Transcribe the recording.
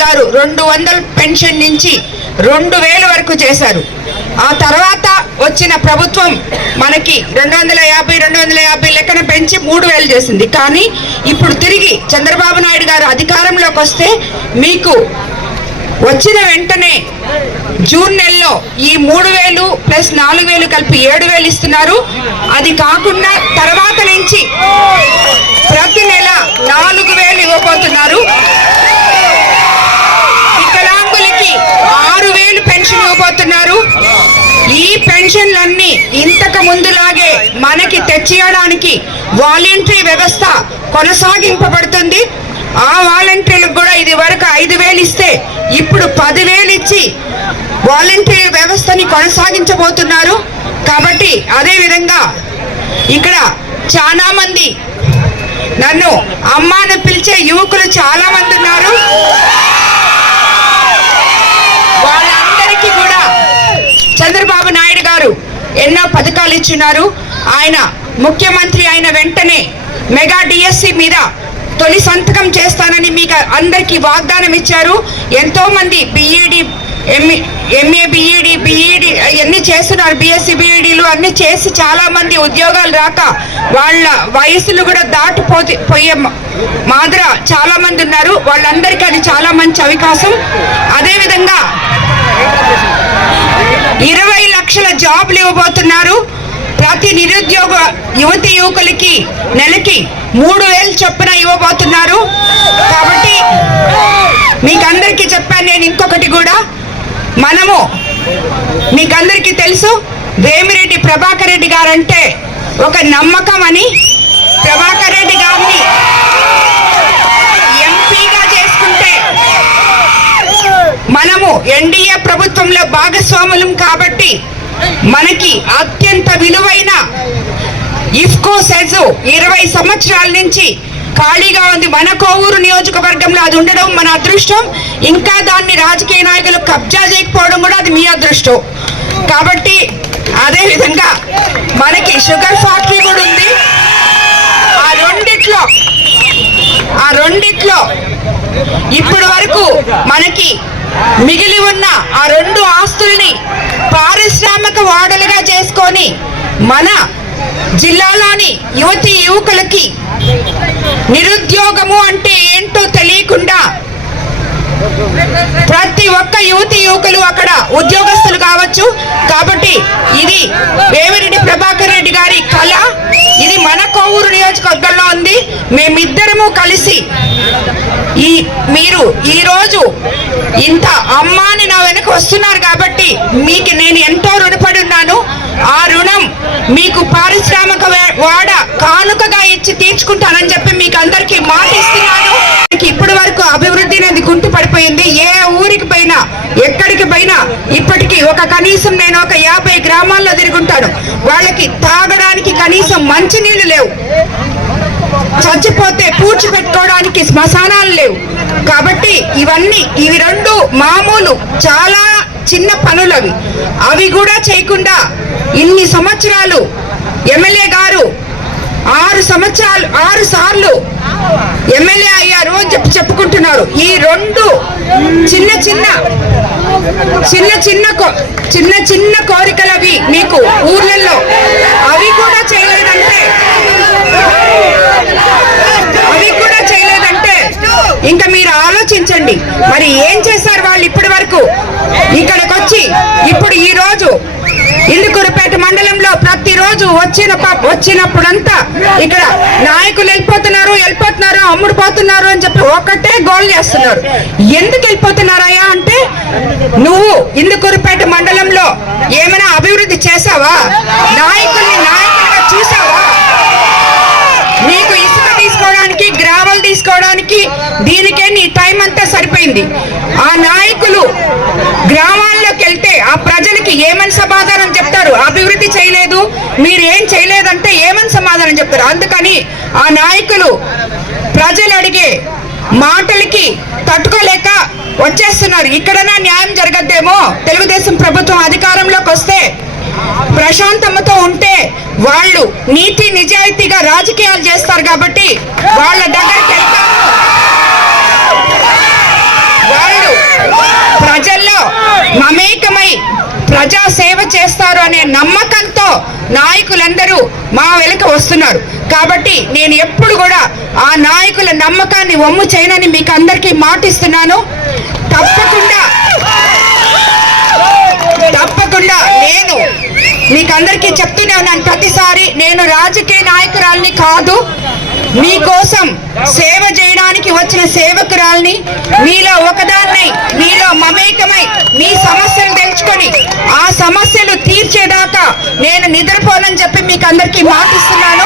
గారు 200 పెన్షన్ నుంచి 2000 వరకు చేశారు. ఆ తర్వాత వచ్చిన ప్రభుత్వం మనకి 250 లెక్కన పెంచి 3000 చేసింది. కానీ ఇప్పుడు తిరిగి చంద్రబాబు నాయుడు గారు అధికారంలోకి వస్తే మీకు వచ్చిన వెంటనే జూన్ నెలలో ఈ 3000 ప్లస్ 4000 కలిపి 7000 ఇస్తున్నారు. అది కాకుండా తర్వాత నుంచి ప్రతి నెల 4000 ఇవ్వబోతున్నారు. వికలాంగులకి 6000 పెన్షన్ ఇవ్వబోతున్నారు. ఈ పెన్షన్లన్నీ ఇంతకు ముందులాగే మనకి తెచ్చియడానికి వాలంటరీ వ్యవస్థ కొనసాగింపబడుతుంది. ఆ వాలంటీర్లకు కూడా ఇది వరకు 5000 ఇస్తే ఇప్పుడు 10,000 ఇచ్చి వాలంటరీ వ్యవస్థని కొనసాగించబోతున్నారు. కాబట్టి అదే విధంగా ఇక్కడ చాలా మంది నన్ను అమ్మాను పిలిచే యువకులు చాలా మంది ఉన్నారు. వాళ్ళందరికీ కూడా చంద్రబాబు నాయుడు గారు ఎన్నో పథకాలు ఇచ్చున్నారు. ఆయన ముఖ్యమంత్రి అయిన వెంటనే మెగా డిఎస్సి మీద తొలి సంతకం చేస్తానని మీకు అందరికీ వాగ్దానం ఇచ్చారు. ఎంతో మంది బిఈడి ఎంఏ బిఈడి అన్ని చేస్తున్నారు. బిఎస్సి బిఈడిలు అన్ని చేసి చాలా మంది ఉద్యోగాలు రాక వాళ్ళ వయసులు కూడా దాటిపోయే మాదిర చాలా మంది ఉన్నారు. వాళ్ళందరికీ అది చాలా మంచి అవకాశం. అదేవిధంగా 20 లక్షల జాబ్లు ఇవ్వబోతున్నారు. ప్రతి నిరుద్యోగ యువతి యువకులకి నెలకి 3000 చొప్పున ఇవ్వబోతున్నారు. కాబట్టి మీకందరికీ చెప్పాను నేను. ఇంకొకటి కూడా మనము మీకందరికీ తెలుసు, వేమిరెడ్డి ప్రభాకర్ రెడ్డి గారంటే ఒక నమ్మకం అని. ప్రభాకర్ రెడ్డి గారిని ఎంపీగా చేసుకుంటే మనము ఎన్డీఏ ప్రభుత్వంలో భాగస్వాములం కాబట్టి మనకి అత్యంత విలువైన ఇఫ్కో సెజు 20 సంవత్సరాల నుంచి ఖాళీగా ఉంది. మన కోవూరు నియోజకవర్గంలో అది ఉండడం మన అదృష్టం. ఇంకా దాన్ని రాజకీయ నాయకులు కబ్జా చేయకపోవడం కూడా అది మీ అదృష్టం. కాబట్టి అదే విధంగా మనకి షుగర్ ఫ్యాక్టరీ కూడా ఉంది. ఆ రెండిట్లో ఇప్పటి వరకు మనకి మిగిలి ఉన్న ఆ 2 ఆస్తుల్ని పారిశ్రామిక వాడలుగా చేసుకొని మన జిల్లాలోని యువతి యువకులకి నిరుద్యోగము అంటే ఏంటో తెలియకుండా ప్రతి ఒక్క యువతి యువకులు అక్కడ ఉద్యోగస్తులు కావచ్చు. కాబట్టి ఇది వేమిరెడ్డి ప్రభాకర్ రెడ్డి గారి కళ. ఇది మన కోవూరు నియోజకవర్గంలో ఉంది. మేమిద్దరము కలిసి మీరు ఈరోజు ఇంత అమ్మాని నా వెనక వస్తున్నారు కాబట్టి మీకు నేను ఎంతో రుణపడి ఉన్నాను. ఆ రుణం మీకు పారిశ్రామిక వాడ కానుకగా ఇచ్చి తీర్చుకుంటానని చెప్పి మీకు అందరికీ మాట ఇస్తున్నాను. ఇప్పటి వరకు అభివృద్ధి అనేది గుంటు పడిపోయింది. ఏ ఊరికి పోయినా ఎక్కడికి పోయినా ఇప్పటికీ కనీసం నేను 50 గ్రామాల్లో తిరుగుంటాను. వాళ్ళకి తాగడానికి కనీసం మంచినీళ్ళు లేవు. చచ్చిపోతే పూడ్చిపెట్టుకోవడానికి శ్మశానాలు లేవు. కాబట్టి ఇవి 2 మామూలు చాలా చిన్న పనులు. అవి కూడా చేయకుండా ఇన్ని సంవత్సరాలు ఎమ్మెల్యే గారు 6 సార్లు ఎమ్మెల్యే అయ్యారు అని చెప్పుకుంటున్నారు. ఈ 2 చిన్న కోరికలు అవి మీకు ఊర్లలో అవి కూడా చేయలేదంటే ఇంకా మీరు ఆలోచించండి మరి ఏం చేశారు వాళ్ళు ఇప్పటి వరకు. ఇక్కడికి వచ్చి ఇప్పుడు ఈ రోజు ఇందుకూరుపేట మండలంలో ప్రతిరోజు వచ్చినప్పుడంతా ఇక్కడ నాయకులు వెళ్ళిపోతున్నారు అమ్ముడుపోతున్నారు అని చెప్పి ఒకటే గోల్ చేస్తున్నారు. ఎందుకు వెళ్ళిపోతున్నారయ్యా అంటే, నువ్వు ఇందుకూరుపేట మండలంలో ఏమైనా అభివృద్ధి చేసావా? నాయకులుగా చూసావా? నీకు ఇసుక తీసుకోవడానికి గ్రావెల్ తీసుకోవడానికి దీనికే నీ టైం అంతా సరిపోయింది. ఆ నాయకులు గ్రామాల్లోకి వెళ్తే ఆ ప్రజలకి ఏమని సమాధానం చెప్తారు? అభివృద్ధి చేయలేదు, మీరు ఏం చేయలేదంటే ఏమని సమాధానం చెప్తారు? అందుకని ఆ నాయకులు ప్రజలు అడిగే మాటలకి తట్టుకోలేక వచ్చేస్తున్నారు. ఇక్కడన్నా న్యాయం జరగద్దేమో, తెలుగుదేశం ప్రభుత్వం అధికారంలోకి వస్తే ప్రశాంతమతో ఉంటే వాళ్ళు నీతి నిజాయితీగా రాజకీయాలు చేస్తారు కాబట్టి వాళ్ళ దగ్గరికి వెళ్తాము. మమేకమై ప్రజా సేవ చేస్తారు అనే నమ్మకంతో నాయకులందరూ మా వెనుక వస్తున్నారు. కాబట్టి నేను ఎప్పుడు కూడా ఆ నాయకుల నమ్మకాన్ని వమ్ము చేయనని మీకు అందరికీ మాటిస్తున్నాను. తప్పకుండా నేను మీకు అందరికీ చెప్తూనే ఉన్నాను ప్రతిసారి, నేను రాజకీయ నాయకురాల్ని కాదు, మీకోసం సేవ చేయడానికి వచ్చిన సేవకురాల్ని, మీలో ఒకదాన్నై మీలో మమేకమై మీ సమస్యలు తెలుసుకొని ఆ సమస్యలు తీర్చేదాకా నేను నిద్రపోనని చెప్పి మీకు అందరికీ మాటిస్తున్నాను.